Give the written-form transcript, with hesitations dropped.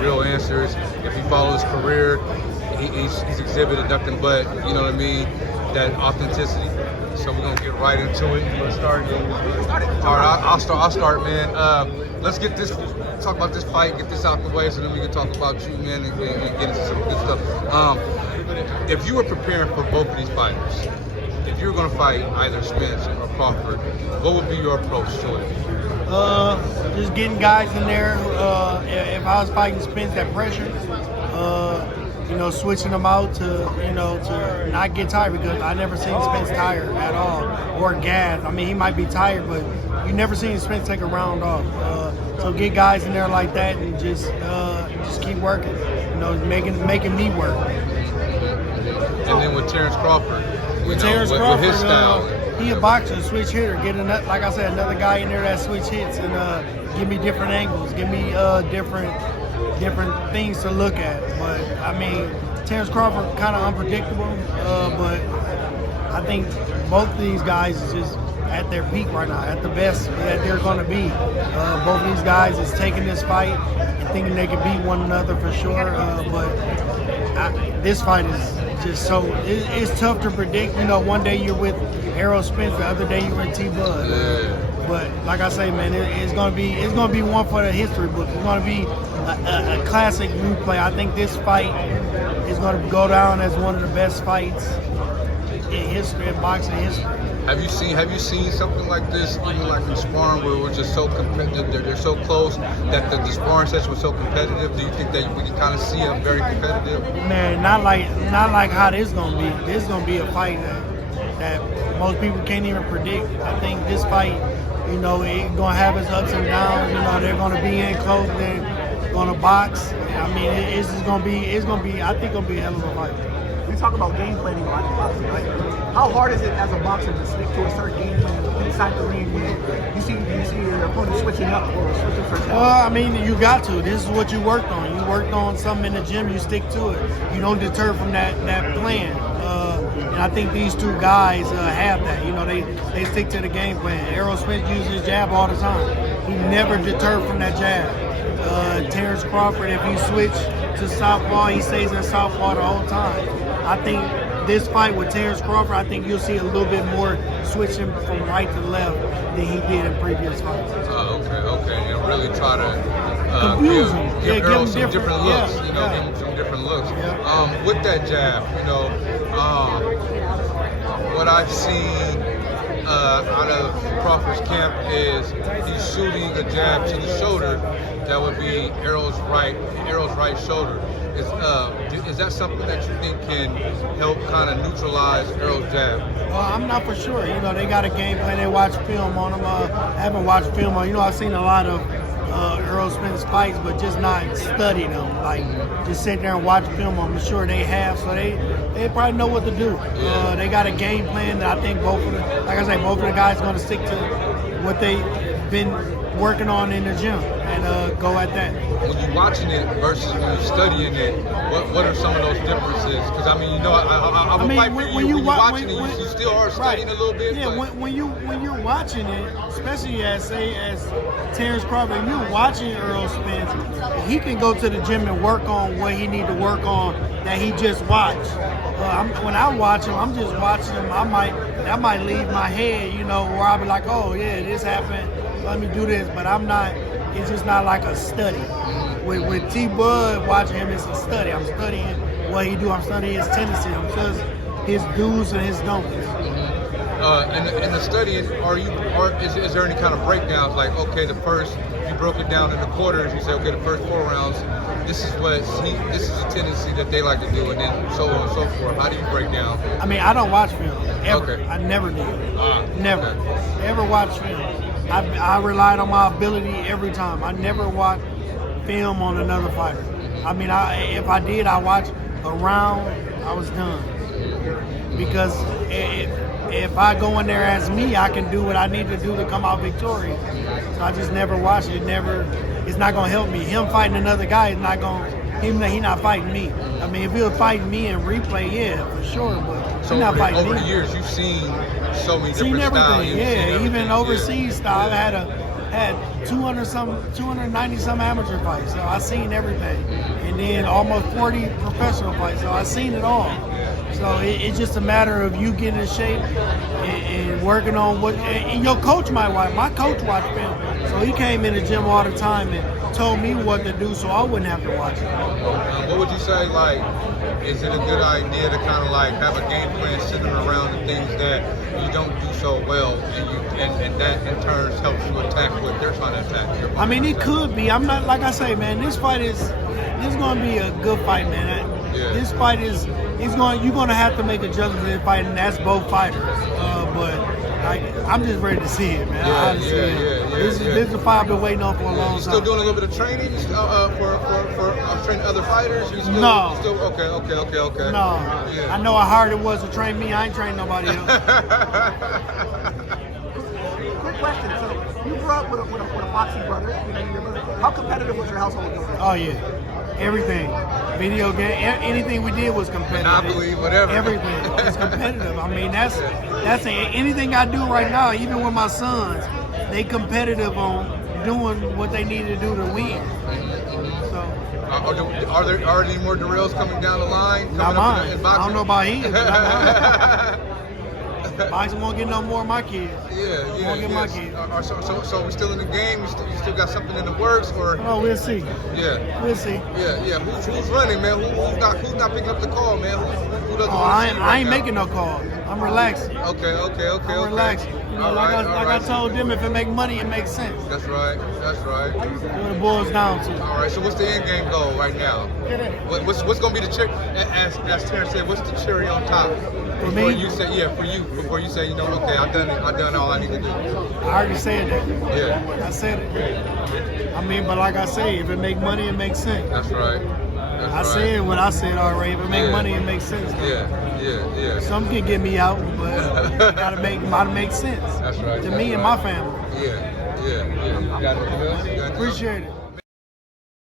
real answers. If you follow his career, he's exhibited nothing but, you know what I mean, that authenticity. So we're gonna get right into it. Let's start. All right, I'll start, man. Let's talk about this fight, get this out the way, so then we can talk about you, man, and get into some good stuff. If you were preparing for both of these fighters, if you were gonna fight either Spence or Crawford, what would be your approach to it? Just getting guys in there. If I was fighting Spence, that pressure. Switching them out to not get tired, because I never seen Spence tired at all or gassed. I mean, he might be tired, but you never seen Spence take a round off. So get guys in there like that and just keep working. Making me work. And then with Terrence Crawford, with his style. He a boxer, switch hitter. Get like I said, another guy in there that switch hits and give me different angles, give me different things to look at. But I mean, Terrence Crawford kind of unpredictable, but I think both of these guys is just at their peak right now, at the best that they're going to be. Both of these guys is taking this fight and thinking they can beat one another for sure. This fight is just so it's tough to predict. One day you're with Errol, Spence, the other day you're with T-Bud. But like I say, man, it's gonna be one for the history book. It's gonna be a classic replay. I think this fight is gonna go down as one of the best fights in history, in boxing history. Have you seen something like this, even like in sparring, where we're just so competitive, they're so close that the sparring session was so competitive? Do you think that we can kind of see them very competitive? Man, not like how this gonna be. This is gonna be a fight that most people can't even predict. I think this fight, it's gonna have its ups and downs. They're gonna be in close, they're gonna box. I mean, it's gonna be. I think it'll be a hell of a fight. We talk about game planning a lot in boxing, right? How hard is it as a boxer to stick to a certain game plan inside the ring when you see your opponent switching up or switching for time? I mean, you got to. This is what you worked on. You worked on something in the gym, you stick to it. You don't deter from that plan. And I think these two guys have that. They stick to the game plan. Errol Spence uses his jab all the time. He never deterred from that jab. Terrence Crawford, if he switch to southpaw, he stays in southpaw the whole time. I think this fight with Terrence Crawford, I think you'll see a little bit more switching from right to left than he did in previous fights. Okay. And really try to confuse him. Give Errol him some different looks. Give him some different looks. With that jab, what I've seen out of Crawford's camp is he's shooting a jab to the shoulder that would be Errol's right shoulder. Is that something that you think can help kind of neutralize Errol's jab? Well, I'm not for sure. They got a game plan. They watch film on him. I haven't watched film on. I've seen a lot of Errol Spence fights, but just not studied them. Like just sit there and watch film on them. I'm sure they have, so they probably know what to do. They got a game plan that I think both of the guys going to stick to what they've been working on in the gym and go at that. When you're watching it versus when you're studying it, what are some of those differences? Because I mean, when you're watching it, you still are studying a little bit. Yeah, when you're watching it, especially as Terrence Crawford, and you're watching Errol Spence, he can go to the gym and work on what he need to work on that he just watched. When I watch him, I'm just watching him. That might leave my head, where I'll be like, oh yeah, this happened. Let me do this, but I'm not. It's just not like a study. With T-Bud, watching him, it's a study. I'm studying what he do. I'm studying his tendencies. I'm studying his do's and his don'ts. In the study, is there any kind of breakdowns? Like, okay, you broke it down into quarters. You say, okay, the first 4 rounds, this is a tendency that they like to do, and then so on and so forth. How do you break down? I mean, I don't watch film ever. Okay. I never did. Never ever watch film. I relied on my ability every time. I never watched film on another fighter. I mean, if I did, I watched a round, I was done. Because if I go in there as me, I can do what I need to do to come out victorious. So I just never watched it. It's not gonna help me. Him fighting another guy is not gonna. He not fighting me. I mean, if he was fighting me in replay, yeah, for sure. But so he's not fighting me. Over the years, you've seen so many different everything. styles. Yeah, even overseas style. I had had 290 some amateur fights, so I seen everything, and then almost 40 professional fights, so I seen it all. So it's just a matter of you getting in shape and working on what. And your coach might watch. My coach watched film, so he came in the gym all the time and told me what to do, so I wouldn't have to watch it. What would you say, like, is it a good idea to kind of like have a game plan centered around the things that you don't do so well, and that in turn helps you attack what they're trying to attack? I mean, it could be. I'm not, like I say, man, this is going to be a good fight, man. Yeah. This fight you're going to have to make adjustments in the fight, and that's both fighters. But I'm just ready to see it, man. Honestly, this is a fight I've been waiting on for a long time. You still doing a little bit of training for training other fighters? No. Okay. No. Yeah. I know how hard it was to train me. I ain't trained nobody else. Quick question. So you grew up with a boxing brother. Your brother. How competitive was your household growing up? Oh yeah. Everything, video game, anything we did was competitive. Monopoly, whatever. Everything is competitive. I mean, that's anything I do right now. Even with my sons, they competitive on doing what they need to do to win. So, are there any more Dirrells coming down the line? Not mine. In I don't know about his. But not mine. Yeah, Boxing won't get no more of my kids. Won't get my kids. So we're still in the game. You still got something in the works, or? Oh, we'll see. Yeah. We'll see. Yeah. Who's running, man? Who's not picking up the call, man? Who doesn't? I ain't making no calls. I'm relaxing. Okay. I'm relaxing. You know, I told them, if it make money, it makes sense. That's right. What it boils down to. All right. So what's the end game goal right now? What's gonna be the cherry? As Terrence said, what's the cherry on top? For Before me? you say, before you say, okay, I've done all I need to do. I already said that. Yeah. I said it. I mean, but like I say, if it make money, it makes sense. That's right. I said what I said already. If it make money, it makes sense. Yeah. Some can get me out, but it gotta make sense. That's right. To me and my family. Yeah. You got anything else? Appreciate it.